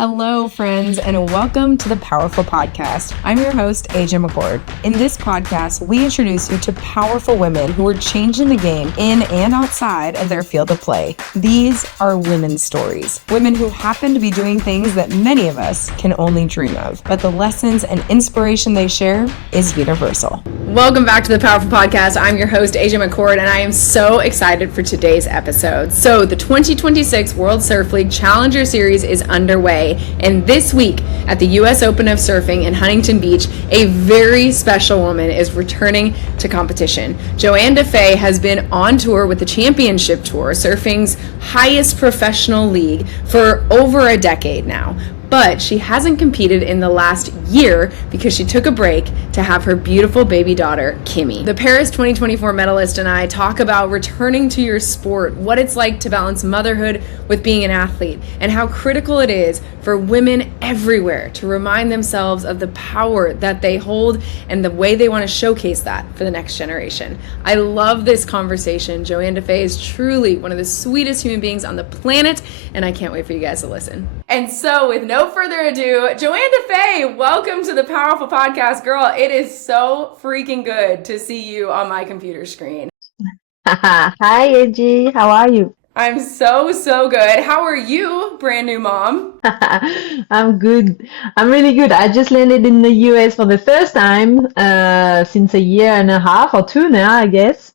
Hello, friends, and welcome to the PowHERful Podcast. I'm your host, AJ McCord. In this podcast, we introduce you to powerful women who are changing the game in and outside of their field of play. These are women's stories, women who happen to be doing things that many of us can only dream of, but the lessons and inspiration they share is universal. Welcome back to the PowHERful Podcast. I'm your host, AJ McCord, and I am so excited for today's episode. So the 2026 World Surf League Challenger Series is underway. And this week at the U.S. Open of Surfing in Huntington Beach, a very special woman is returning to competition. Johanne Defay has been on tour with the Championship Tour, surfing's highest professional league, for over a decade now. But she hasn't competed in the last year because she took a break to have her beautiful baby daughter, Kimi. The Paris 2024 medalist and I talk about returning to your sport, what it's like to balance motherhood with being an athlete, and how critical it is for women everywhere to remind themselves of the power that they hold and the way they want to showcase that for the next generation. I love this conversation. Johanne Defay is truly one of the sweetest human beings on the planet, and I can't wait for you guys to listen. And so with no further ado, Johanne Defay, welcome to the PowHERful Podcast. Girl, it is so freaking good to see you on my computer screen. Hi, AG. How are you? I'm so good. How are you, brand new mom? I'm good. I'm really good. I just landed in the US for the first time since a year and a half or two now, I guess.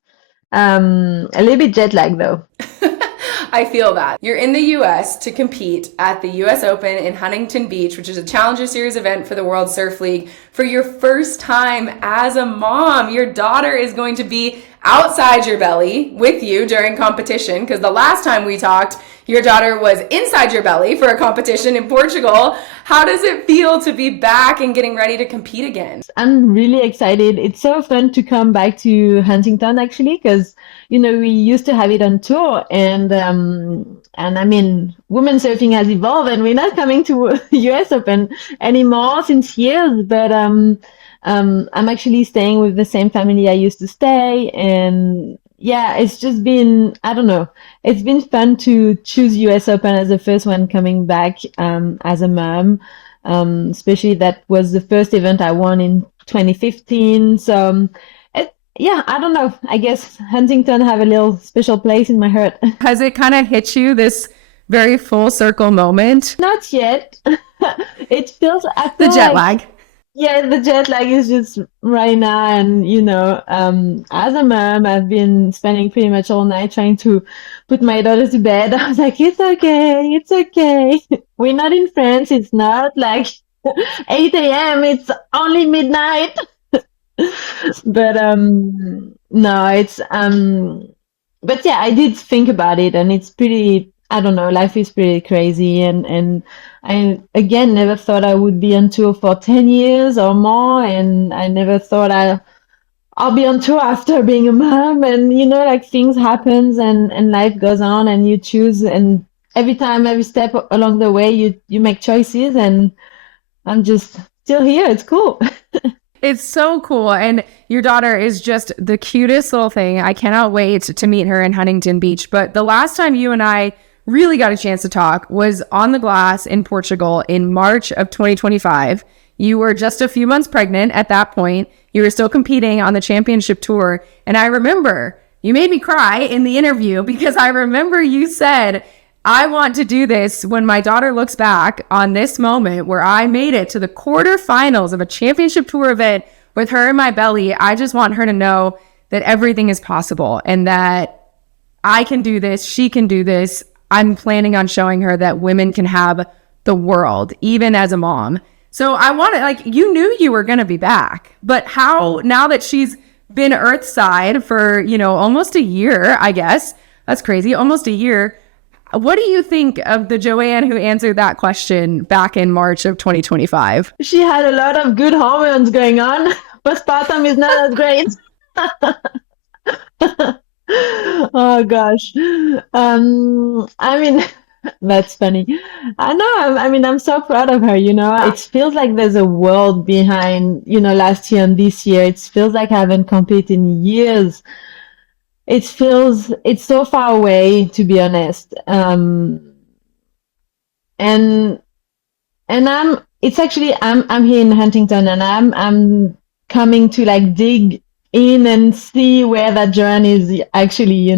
A little bit jet lag though. I feel that. You're in the US to compete at the US Open in Huntington Beach, which is a Challenger Series event for the World Surf League, for your first time as a mom. Your daughter is going to be outside your belly with you during competition, because the last time we talked, your daughter was inside your belly for a competition in Portugal. How does it feel to be back and getting ready to compete again? I'm really excited. It's so fun to come back to Huntington actually, because we used to have it on tour, and I mean, women surfing has evolved, and we're not coming to US Open anymore since years, but I'm actually staying with the same family I used to stay, and yeah, it's just been, I don't know, it's been fun to choose US Open as the first one coming back as a mom, especially that was the first event I won in 2015. So yeah, I don't know. I guess Huntington have a little special place in my heart. Has it kind of hit you, this very full circle moment? Not yet. It feels, I The feel jet like, lag. yeah, the jet lag is just right now. And, as a mom, I've been spending pretty much all night trying to put my daughter to bed. I was like, it's okay. It's okay. We're not in France. It's not like 8 a.m. It's only midnight. But no, it's but yeah, I did think about it, and it's pretty, I don't know, life is pretty crazy, and I again never thought I would be on tour for 10 years or more, and I never thought I'll be on tour after being a mom, and like things happens, and life goes on, and you choose, and every step along the way you make choices, and I'm just still here. It's cool. It's so cool. And your daughter is just the cutest little thing. I cannot wait to meet her in Huntington Beach. But the last time you and I really got a chance to talk was on the glass in Portugal in March of 2025. You were just a few months pregnant at that point. You were still competing on the championship tour. And I remember you made me cry in the interview, because I remember you said, I want to do this when my daughter looks back on this moment where I made it to the quarterfinals of a championship tour event with her in my belly. I just want her to know that everything is possible and that I can do this. She can do this. I'm planning on showing her that women can have the world, even as a mom. So I wanted, you knew you were going to be back, but how, now that she's been Earthside for, almost a year, I guess, that's crazy, almost a year. What do you think of the Johanne who answered that question back in March of 2025? She had a lot of good hormones going on. Postpartum is not as great. Oh gosh. I mean, that's funny. I know. I'm so proud of her. It feels like there's a world behind, last year and this year. It feels like I haven't competed in years. It's so far away, to be honest. And and I'm here in Huntington, and I'm coming to like dig in and see where that journey is actually,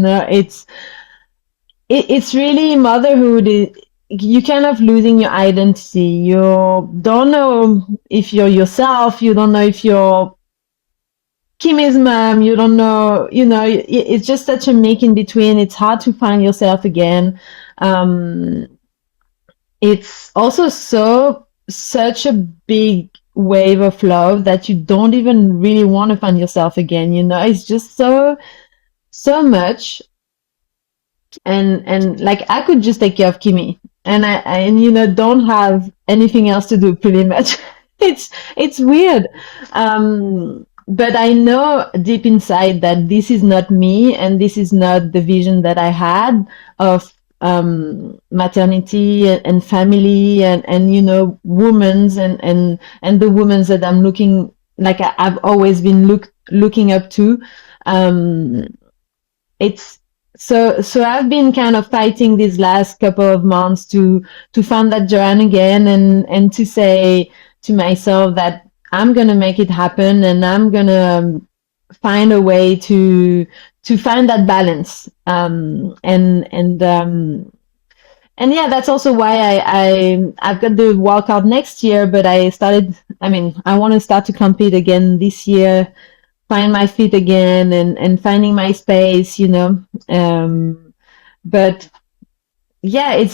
it's really motherhood. You kind of losing your identity. You don't know if you're yourself. You don't know if you're Kimi's mom. You don't know, it's just such a make in between. It's hard to find yourself again. Um, it's also such a big wave of love that you don't even really want to find yourself again. It's just so much. And like I could just take care of Kimi, and don't have anything else to do pretty much. It's weird. But I know deep inside that this is not me, and this is not the vision that I had of maternity and family, and women's and the women's that I'm looking like I've always been looking up to. Um, it's so I've been kind of fighting these last couple of months to find that journey again, and to say to myself that I'm gonna make it happen, and I'm gonna find a way to find that balance. And yeah, that's also why I've got the wildcard next year, but I want to start to compete again this year, find my feet again, and finding my space, but yeah,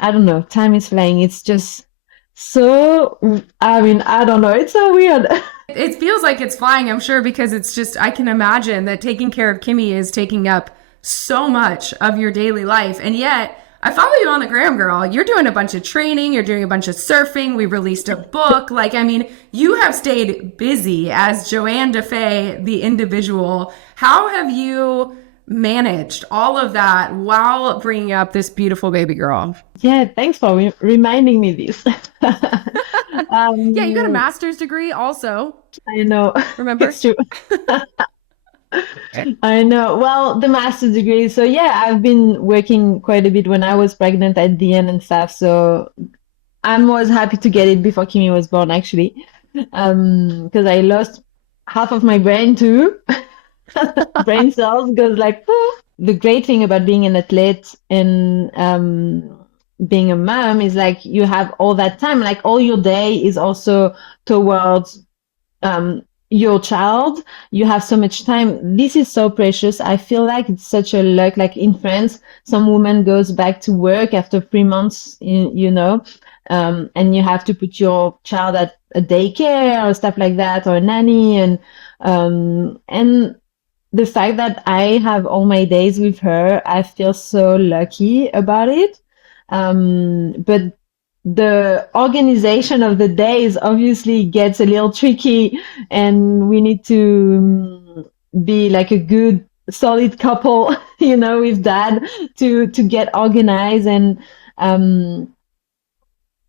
I don't know, time is flying. It's just I don't know, it's so weird. It feels like it's flying, I'm sure, because it's just, I can imagine that taking care of Kimi is taking up so much of your daily life. And yet, I follow you on the gram, girl. You're doing a bunch of training. You're doing a bunch of surfing. We released a book. You have stayed busy as Johanne Defay, the individual. How have you managed all of that while bringing up this beautiful baby girl? Yeah, thanks for reminding me this. Yeah, you got a master's degree also. I know. Remember? It's true. I know. Well, the master's degree. So yeah, I've been working quite a bit when I was pregnant at the end and stuff. So I was happy to get it before Kimi was born, actually, because I lost half of my brain too, brain cells. Because the great thing about being an athlete and being a mom is like you have all that time. Like all your day is also towards your child. You have so much time. This is so precious. I feel like it's such a luck. Like in France, some woman goes back to work after 3 months, and you have to put your child at a daycare or stuff like that, or a nanny. And the fact that I have all my days with her, I feel so lucky about it. But the organization of the days obviously gets a little tricky, and we need to be like a good solid couple, with dad to get organized, and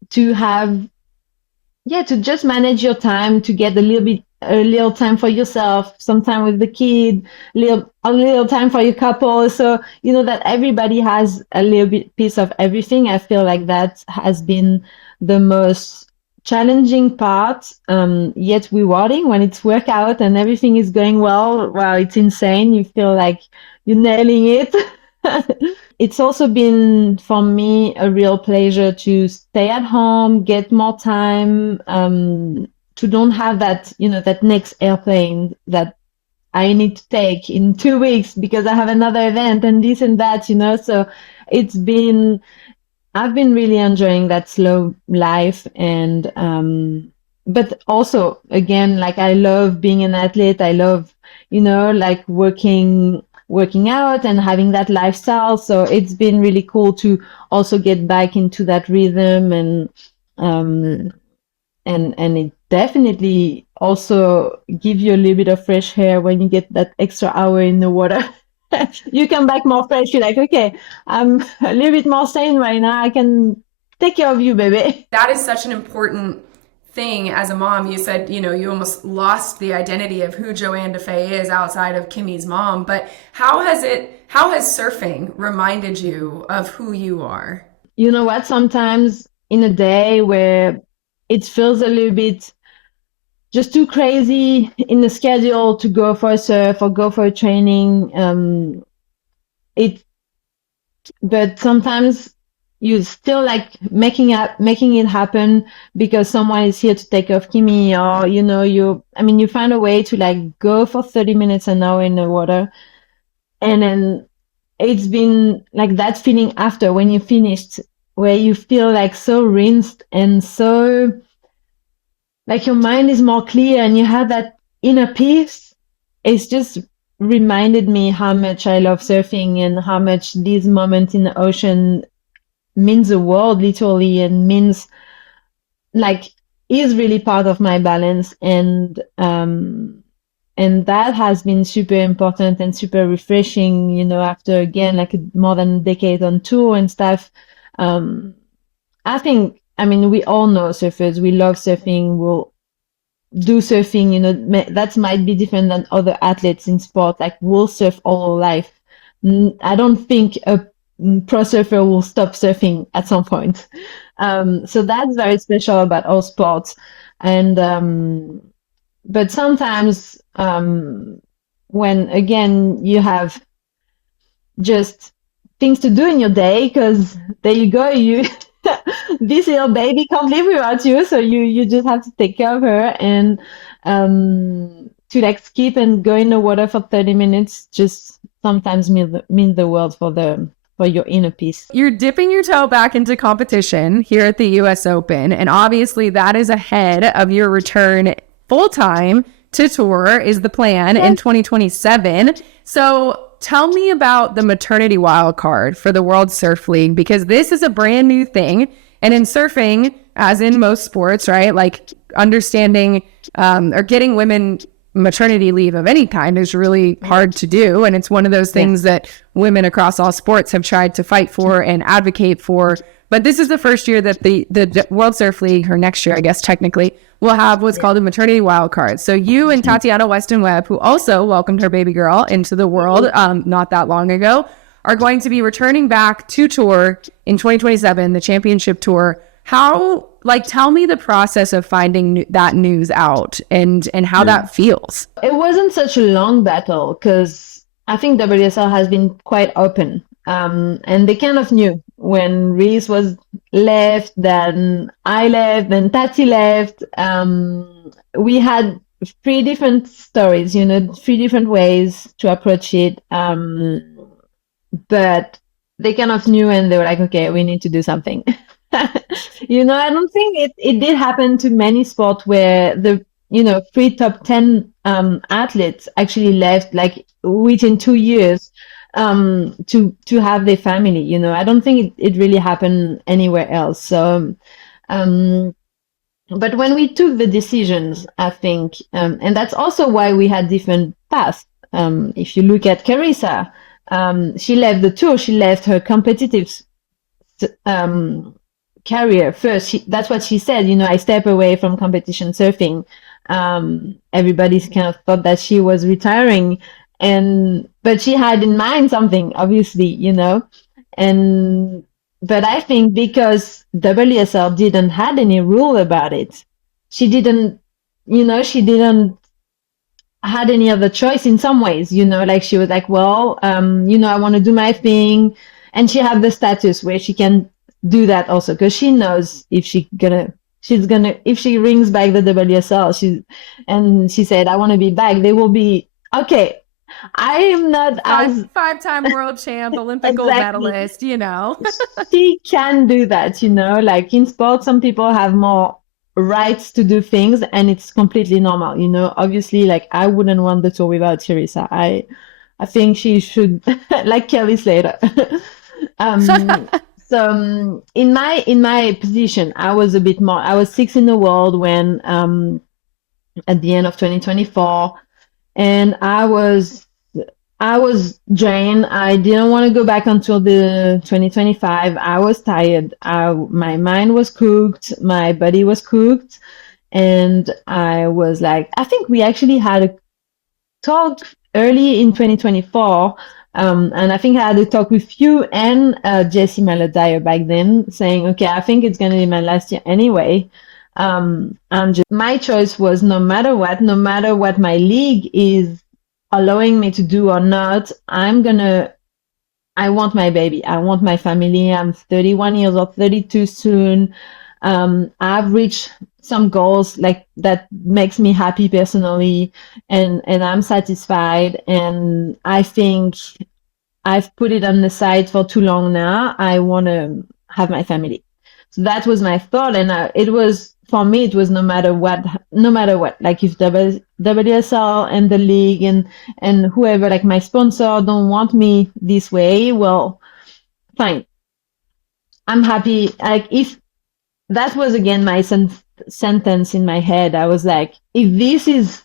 to have, yeah, to just manage your time, to get a little time for yourself, some time with the kid, a little time for your couple. So, that everybody has a little bit piece of everything. I feel like that has been the most challenging part, yet rewarding when it's work out and everything is going well. Wow, it's insane. You feel like you're nailing it. It's also been for me a real pleasure to stay at home, get more time, to don't have that, that next airplane that I need to take in 2 weeks because I have another event and this and that, So I've been really enjoying that slow life, and but also again, like I love being an athlete. I love, like working out and having that lifestyle. So it's been really cool to also get back into that rhythm, and it definitely also give you a little bit of fresh air when you get that extra hour in the water. You come back more fresh. You're like, okay, I'm a little bit more sane right now. I can take care of you, baby. That is such an important thing as a mom. You said, you almost lost the identity of who Johanne Defay is outside of Kimi's mom. But how has surfing reminded you of who you are? You know what? Sometimes in a day where it feels a little bit just too crazy in the schedule to go for a surf or go for a training. It, but sometimes you still like making it happen because someone is here to take off Kimi, or you find a way to like go for 30 minutes an hour in the water. And then it's been like that feeling after when you finished, where you feel like so rinsed and so like your mind is more clear and you have that inner peace. It's just reminded me how much I love surfing and how much these moments in the ocean means the world literally, and means like is really part of my balance. And that has been super important and super refreshing, after again like more than a decade on tour and stuff. I think, we all know surfers, we love surfing, we'll do surfing, that might be different than other athletes in sport, like we'll surf all our life. I don't think a pro surfer will stop surfing at some point. So that's very special about all sports. And but sometimes when again you have just things to do in your day, because there you go, this little baby can't live without you, so you just have to take care of her, and to like skip and go in the water for 30 minutes just sometimes mean the world for your inner peace. You're dipping your toe back into competition here at the US Open, and obviously that is ahead of your return full-time to tour is the plan in 2027. So tell me about the maternity wildcard for the World Surf League, because this is a brand new thing. And in surfing, as in most sports, right, like understanding or getting women maternity leave of any kind is really hard to do. And it's one of those things that women across all sports have tried to fight for and advocate for. But this is the first year that the World Surf League, or next year, I guess, technically, will have what's called a maternity wild card. So you and Tatiana Weston Webb, who also welcomed her baby girl into the world not that long ago, are going to be returning back to tour in 2027, the championship tour. How, tell me the process of finding that news out and how that feels. It wasn't such a long battle because I think WSL has been quite open. And they kind of knew when Reese was left, then I left, then Tati left. We had 3 different stories, 3 different ways to approach it. But they kind of knew, and they were like, okay, we need to do something. I don't think it did happen to many sports where the 3 top 10 athletes actually left like within 2 years to have their family. I don't think it really happened anywhere else. So but when we took the decisions, I think, and that's also why we had different paths. If you look at Carissa, she left the tour, she left her competitive career first. That's what she said, I step away from competition surfing. Everybody's kind of thought that she was retiring, but she had in mind something, obviously, but I think because WSL didn't had any rule about it, she didn't had any other choice in some ways, like she was like, well, I want to do my thing. And she had the status where she can do that also, because she knows if if she rings back the WSL, and she said, I want to be back, they will be, okay, I am not as 5-time world champ, Olympic gold medalist, She can do that, like in sports, some people have more rights to do things, and it's completely normal, obviously, like I wouldn't want the tour without Teresa. I think she should like Kelly Slater. So in my position, I was a bit more, I was 6th in the world when at the end of 2024, and I was drained. I didn't want to go back until the 2025. I was tired. My mind was cooked. My body was cooked. And I was like, I think we actually had a talk early in 2024. And I think I had a talk with you and Jessie Maladire back then, saying, okay, I think it's going to be my last year anyway. And just my choice was no matter what my league is allowing me to do or not, I want my baby. I want my family. I'm 31 years old, 32 soon. I've reached some goals like that makes me happy personally, and I'm satisfied. And I think I've put it on the side for too long now. I want to have my family. So that was my thought, and it was for me. It was no matter what, no matter what. Like if WSL and the league and whoever, like my sponsor, don't want me this way, well, fine. I'm happy. Like if that was again my sentence in my head, I was like, if this is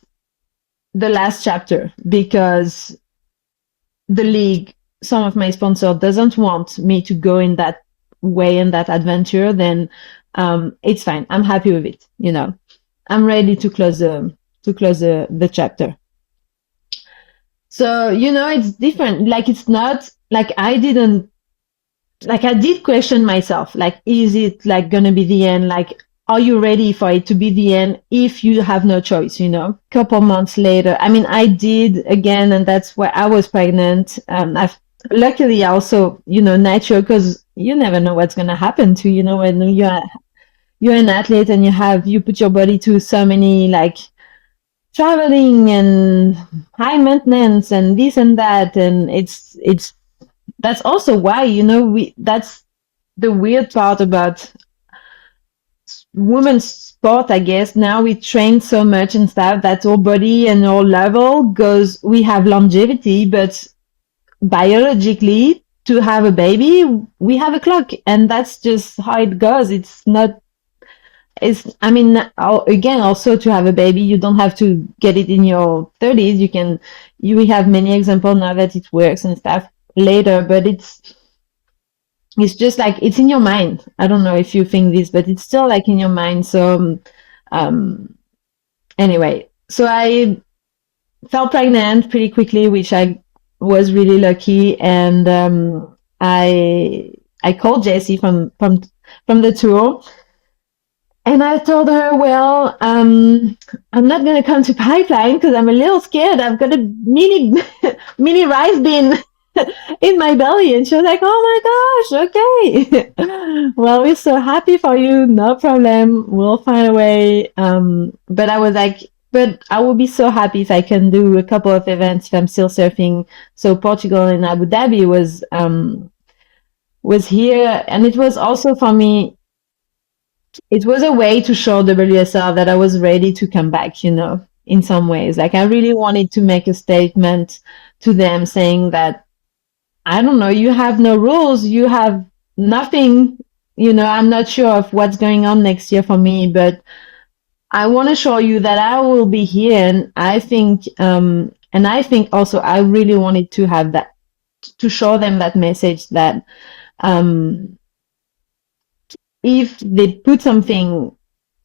the last chapter because the league, some of my sponsor doesn't want me to go in that way in that adventure, then it's fine. I'm happy with it. I'm ready to close the chapter. So it's different. Like it's not like I did question myself. Like, is it like gonna be the end? Like, are you ready for it to be the end if you have no choice? Couple months later, I mean, I did again, and that's why I was pregnant. I've luckily also, natural, because you never know what's gonna happen to when you're an athlete and you put your body to so many like traveling and high maintenance and this and that, and it's that's also why that's the weird part about women's sport, I guess. Now we train so much and stuff that our body and our level goes, we have longevity, but biologically to have a baby, we have a clock, and that's just how it goes. I mean, again, also to have a baby, you don't have to get it in your 30s. We have many examples now that it works and stuff later, but it's just like it's in your mind. I don't know if you think this, but it's still like in your mind. So anyway, so I fell pregnant pretty quickly, which I was really lucky, and I called Jessie from the tour, and I told her, well, I'm not gonna come to Pipeline because I'm a little scared. I've got a mini mini rice bin in my belly. And she was like, oh my gosh, okay. Well, we're so happy for you. No problem. We'll find a way. But I was like, but I will be so happy if I can do a couple of events if I'm still surfing. So Portugal and Abu Dhabi was here. And it was also for me, it was a way to show WSL that I was ready to come back, in some ways. Like I really wanted to make a statement to them saying that, I don't know, you have no rules, you have nothing, I'm not sure of what's going on next year for me, but I want to show you that I will be here. And I think also I really wanted to have that, to show them that message that if they put something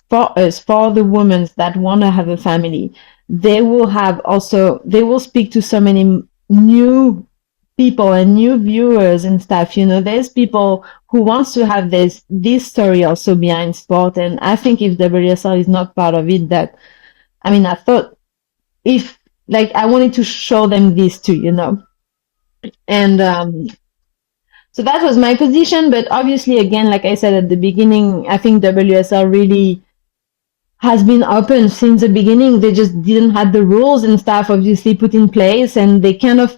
for us, for the women that want to have a family, they will speak to so many new people and new viewers and stuff. There's people who wants to have this story also behind sport. And I think if WSL is not part of it, I thought if like I wanted to show them this too, and so that was my position. But obviously, again, like I said at the beginning, I think WSL really has been open since the beginning. They just didn't have the rules and stuff obviously put in place, and they kind of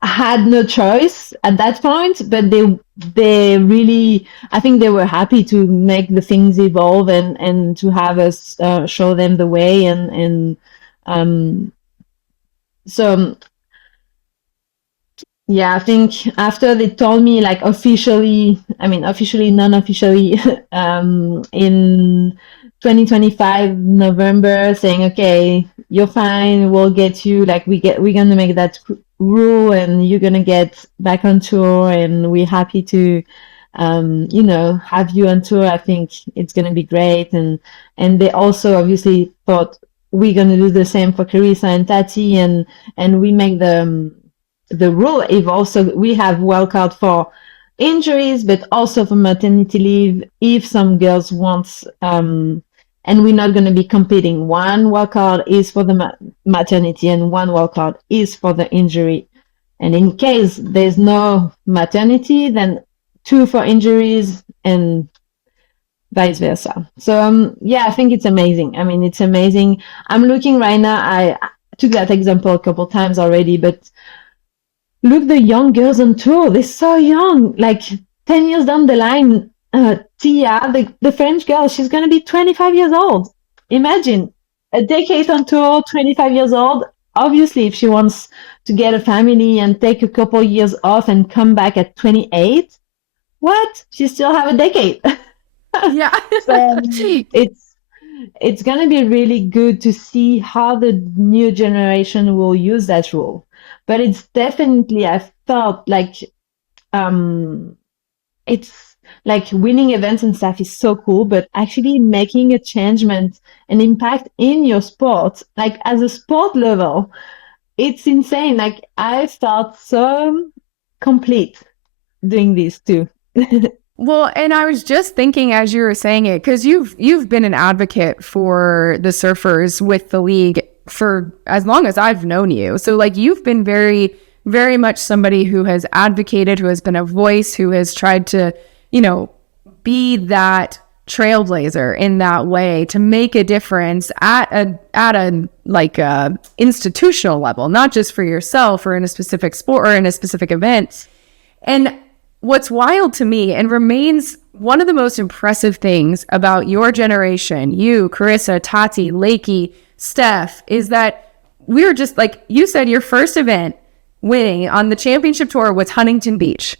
had no choice at that point. But they really, I think they were happy to make the things evolve and to have us show them the way. And so yeah, I think after they told me, like officially, non-officially, in 2025 November, saying, okay, you're fine, we'll get you, like we're gonna make that rule and you're gonna get back on tour, and we're happy to have you on tour. I think it's gonna be great. And they also obviously thought we're gonna do the same for Carissa and Tati, and we make the rule evolve. So we have wildcard for injuries, but also for maternity leave if some girls want, and we're not going to be competing. One wildcard is for the maternity and one wildcard is for the injury. And in case there's no maternity, then 2 for injuries and vice versa. So yeah, I think it's amazing. I mean, it's amazing. I'm looking right now. I took that example a couple times already, but look, the young girls on tour, they're so young. Like 10 years down the line, Tia, the French girl, she's going to be 25 years old. Imagine a decade on tour, 25 years old. Obviously, if she wants to get a family and take a couple years off and come back at 28, what? She still have a decade. Yeah. So it's going to be really good to see how the new generation will use that rule. But it's definitely, I felt like it's like winning events and stuff is so cool, but actually making a changement, an impact in your sport, like as a sport level, it's insane. Like I felt so complete doing this too. Well, and I was just thinking as you were saying it, because you've been an advocate for the surfers with the league for as long as I've known you. So like you've been very, very much somebody who has advocated, who has been a voice, who has tried to, be that trailblazer in that way to make a difference at a like institutional level, not just for yourself or in a specific sport or in a specific event. And what's wild to me and remains one of the most impressive things about your generation, you, Carissa, Tati, Lakey, Steph, is that we're just like you said, your first event winning on the championship tour was Huntington Beach.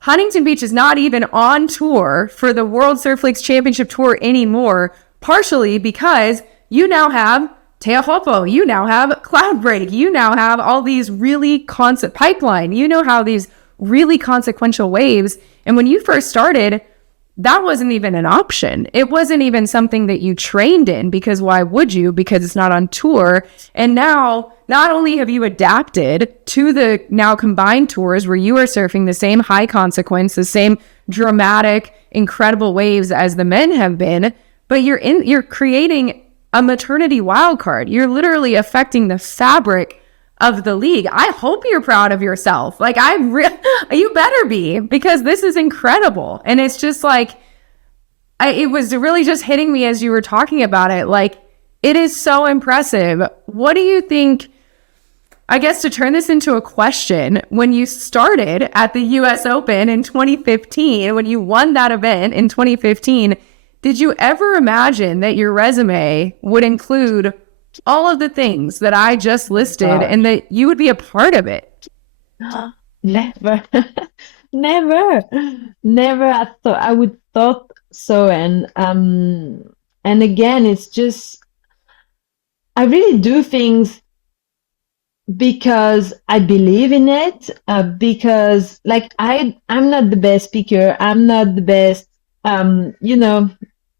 Huntington Beach is not even on tour for the World Surf League's championship tour anymore, partially because you now have PowHERful, you now have Cloudbreak, you now have all these really pipeline, how these really consequential waves. And when you first started, that wasn't even an option. It wasn't even something that you trained in, because why would you? Because it's not on tour. And now, not only have you adapted to the now combined tours where you are surfing the same high consequence, the same dramatic, incredible waves as the men have been, but you're creating a maternity wildcard. You're literally affecting the fabric of the league. I hope you're proud of yourself. Like you better be, because this is incredible. And it's just like, it was really just hitting me as you were talking about it. Like, it is so impressive. What do you think, I guess to turn this into a question, when you started at the US Open in 2015, when you won that event in 2015, did you ever imagine that your resume would include all of the things that I just listed and that you would be a part of it? Never, never. I would thought so. And again, it's just, I really do things because I believe in it, because like I'm not the best speaker. I'm not the best,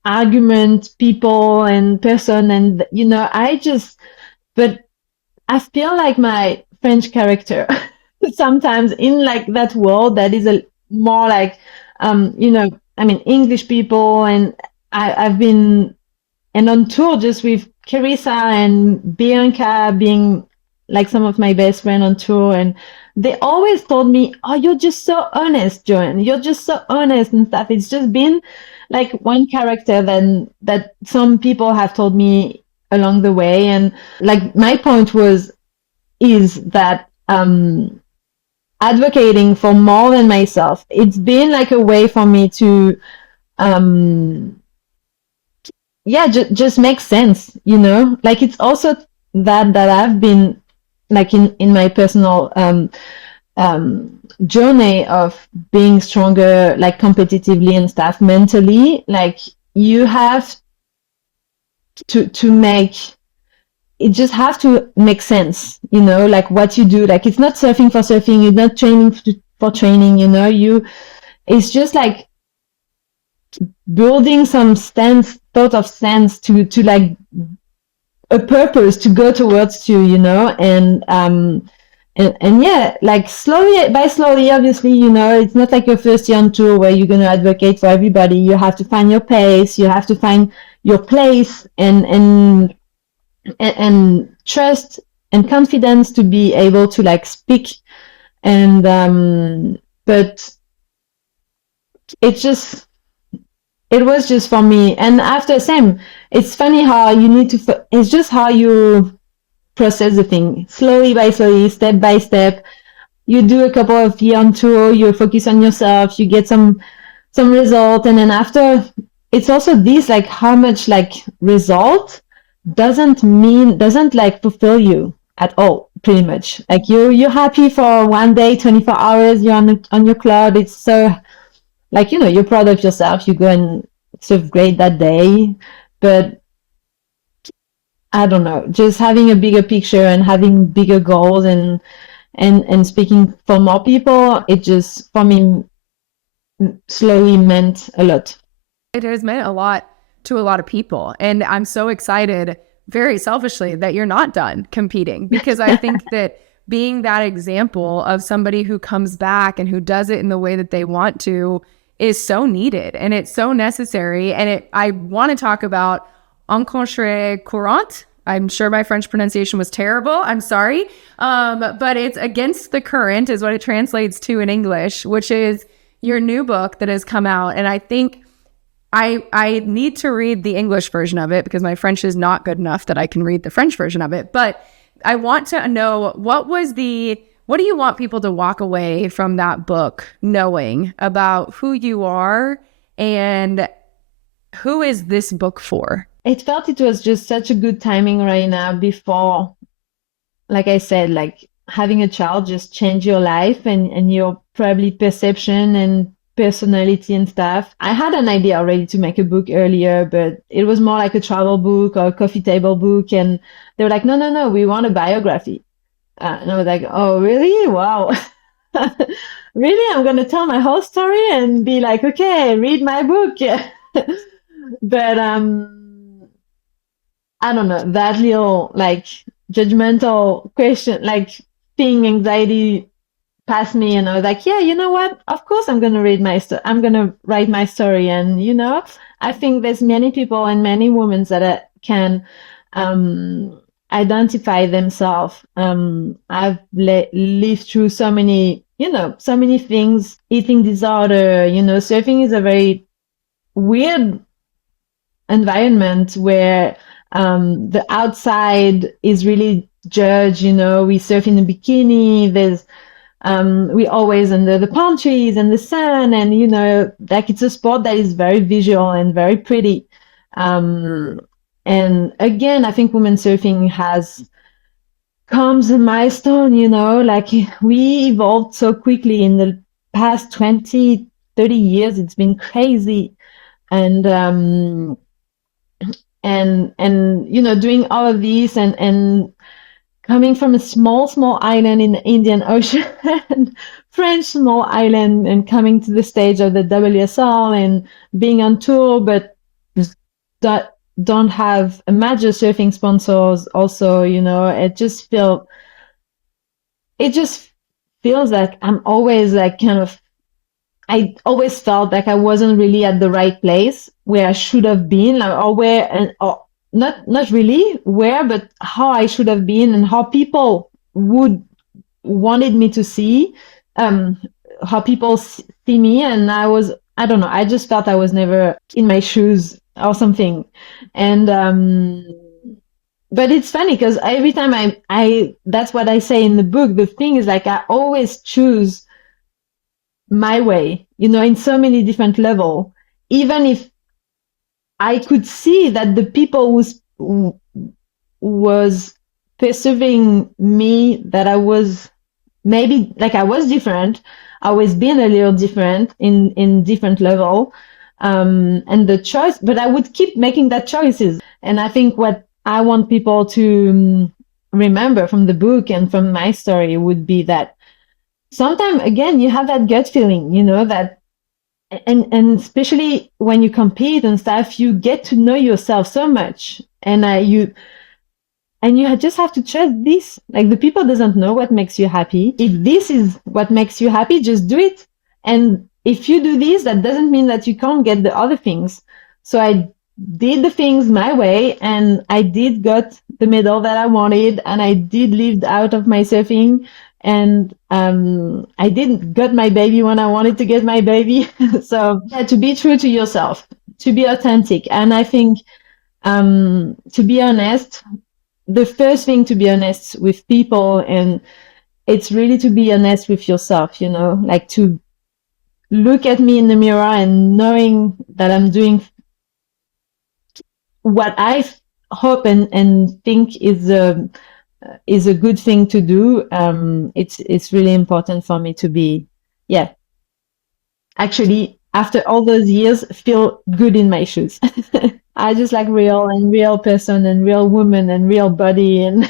argument people and person, and but I feel like my French character sometimes in like that world that is a more like English people, and I've been and on tour just with Carissa and Bianca being like some of my best friends on tour, and they always told me, "Oh, you're just so honest, Joanne. You're just so honest and stuff." It's just been like one character that some people have told me along the way. And like my point is that advocating for more than myself, it's been like a way for me to just make sense, like it's also that I've been like in my personal journey of being stronger, like competitively and stuff, mentally, like you have to make it, just have to make sense, like what you do. Like it's not surfing for surfing, it's not training for training, it's just like building some thought of sense to like a purpose to go towards to, and and yeah, like slowly, obviously, it's not like your first year on tour where you're going to advocate for everybody. You have to find your pace, you have to find your place, and trust and confidence to be able to like speak. And but it was just for me. And after same, it's funny how you need to, it's just how you process the thing slowly by slowly, step by step. You do a couple of years on tour, you focus on yourself, you get some result, and then after, it's also this, like how much like result doesn't like fulfill you at all, pretty much. Like you're happy for one day, 24 hours, you're on your cloud. It's so like, you're proud of yourself, you go and serve great that day. But I don't know, just having a bigger picture and having bigger goals and speaking for more people, it just, for me, slowly meant a lot. It has meant a lot to a lot of people. And I'm so excited, very selfishly, that you're not done competing, because I think that being that example of somebody who comes back and who does it in the way that they want to is so needed, and it's so necessary. And I want to talk about en contre-courant. I'm sure my French pronunciation was terrible. I'm sorry. But it's against the current is what it translates to in English, which is your new book that has come out. And I think I need to read the English version of it because my French is not good enough that I can read the French version of it. But I want to know, what do you want people to walk away from that book knowing about who you are, and who is this book for? It felt it was just such a good timing right now before, like I said, like having a child just change your life and your probably perception and personality and stuff. I had an idea already to make a book earlier, but it was more like a travel book or a coffee table book. And they were like, no, we want a biography. And I was like, oh, really? Wow. Really? I'm going to tell my whole story and be like, okay, read my book. But I don't know, that little like judgmental question, like thing, anxiety passed me, and I was like, yeah, you know what? Of course I'm going to I'm going to write my story. And, I think there's many people and many women that can identify themselves. I've lived through so many things, eating disorder, surfing is a very weird environment where the outside is really judged. We surf in a bikini. There's we always under the palm trees and the sun, and like it's a sport that is very visual and very pretty. And again, I think women surfing comes a milestone. Like we evolved so quickly in the past 20, 30 years. It's been crazy, and doing all of these and coming from a small island in the Indian Ocean, French small island, and coming to the stage of the WSL and being on tour, but that don't have a major surfing sponsors also, it just feels like I'm always like I always felt like I wasn't really at the right place where I should have been, like, or not really where, but how I should have been and how people wanted me to see, how people see me. And I don't know, I just felt I was never in my shoes or something. And, but it's funny because every time I that's what I say in the book. The thing is, like, I always choose my way, in so many different levels, even if I could see that the people who was perceiving me, that I was maybe like I was different, always been a little different in different level, and the choice, but I would keep making that choices. And I think what I want people to remember from the book and from my story would be that sometimes, again, you have that gut feeling, that, and especially when you compete and stuff, you get to know yourself so much. And And you just have to trust this. Like, the people doesn't know what makes you happy. If this is what makes you happy, just do it. And if you do this, that doesn't mean that you can't get the other things. So I did the things my way, and I did got the medal that I wanted, and I did live out of my surfing, and I did got my baby when I wanted to get my baby. So yeah, to be true to yourself, to be authentic. And I think to be honest, the first thing to be honest with people, and it's really to be honest with yourself, like to look at me in the mirror and knowing that I'm doing what I hope and think is a good thing to do. It's really important for me to be, actually, after all those years, feel good in my shoes. I just like real person and real woman and real body and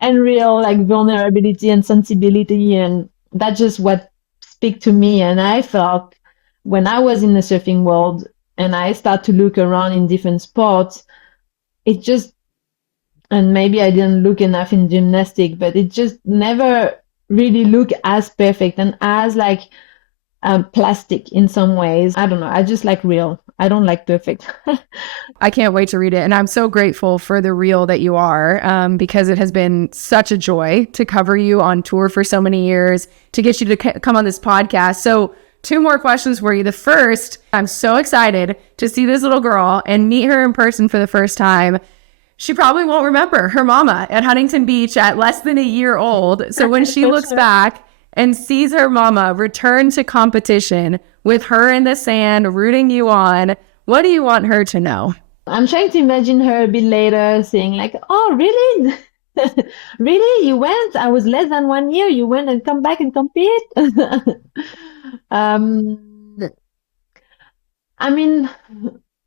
and real like vulnerability and sensibility, and that's just what speak to me. And I felt when I was in the surfing world and I start to look around in different sports, it just, and maybe I didn't look enough in gymnastics, but it just never really looked as perfect and as like plastic in some ways. I don't know. I just like real. I don't like perfect. I can't wait to read it. And I'm so grateful for the real that you are, because it has been such a joy to cover you on tour for so many years, to get you to come on this podcast. So 2 more questions for you. The first, I'm so excited to see this little girl and meet her in person for the first time. She probably won't remember her mama at Huntington Beach at less than a year old. So when she looks back and sees her mama return to competition with her in the sand, rooting you on, what do you want her to know? I'm trying to imagine her a bit later saying like, oh, really? Really? You went? I was less than 1 year. You went and come back and compete? I mean,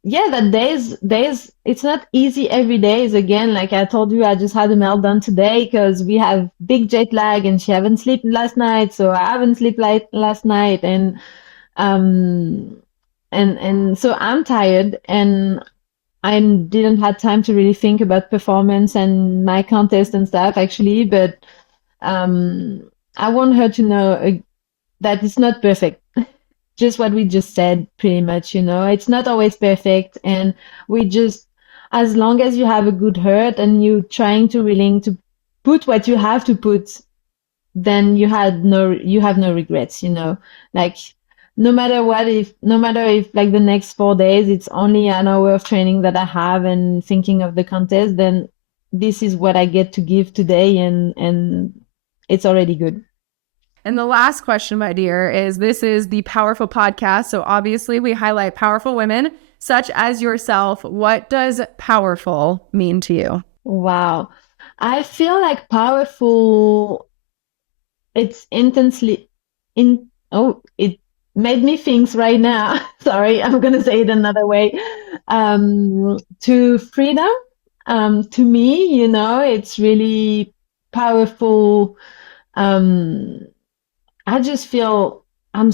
yeah, that days, it's not easy every day. Again, like I told you, I just had a meltdown today because we have big jet lag and she haven't slept last night. So I haven't slept last night. And so I'm tired and I didn't have time to really think about performance and my contest and stuff actually. But I want her to know that it's not perfect. Just what we just said, pretty much, it's not always perfect. And we just, as long as you have a good heart and you trying to willing to put what you have to put, then you have no regrets, like no matter if like the next 4 days, it's only an hour of training that I have and thinking of the contest, then this is what I get to give today. And it's already good. And the last question, my dear, is this is the PowHERful Podcast. So obviously we highlight powerful women such as yourself. What does PowHERful mean to you? Wow. I feel like PowHERful, it's intensely it made me think right now. Sorry, I'm going to say it another way. To freedom, to me, it's really powerful. I just feel I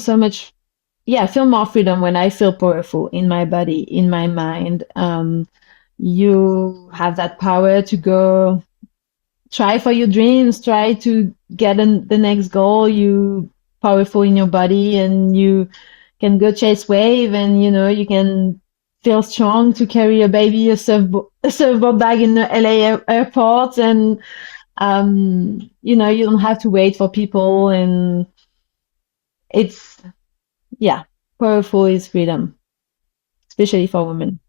feel more freedom when I feel powerful in my body, in my mind. You have that power to go try for your dreams, try to get the next goal. You powerful in your body and you can go chase wave and, you can feel strong to carry a baby, a surfboard bag in the LA airport. And, you don't have to wait for people, and powerful is freedom, especially for women.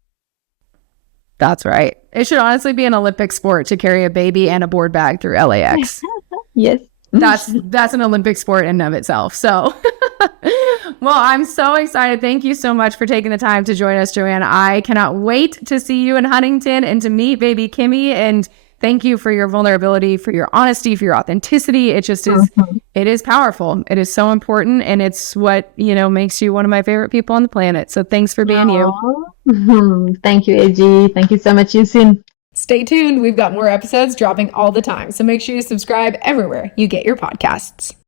That's right. It should honestly be an Olympic sport to carry a baby and a board bag through LAX. Yes. That's an Olympic sport in and of itself. So, well, I'm so excited. Thank you so much for taking the time to join us, Johanne. I cannot wait to see you in Huntington and to meet baby Kimi. And thank you for your vulnerability, for your honesty, for your authenticity. It just is, it is powerful. It is so important. And it's what, makes you one of my favorite people on the planet. So thanks for being you. Thank you, AJ. Thank you so much. You soon. Stay tuned. We've got more episodes dropping all the time. So make sure you subscribe everywhere you get your podcasts.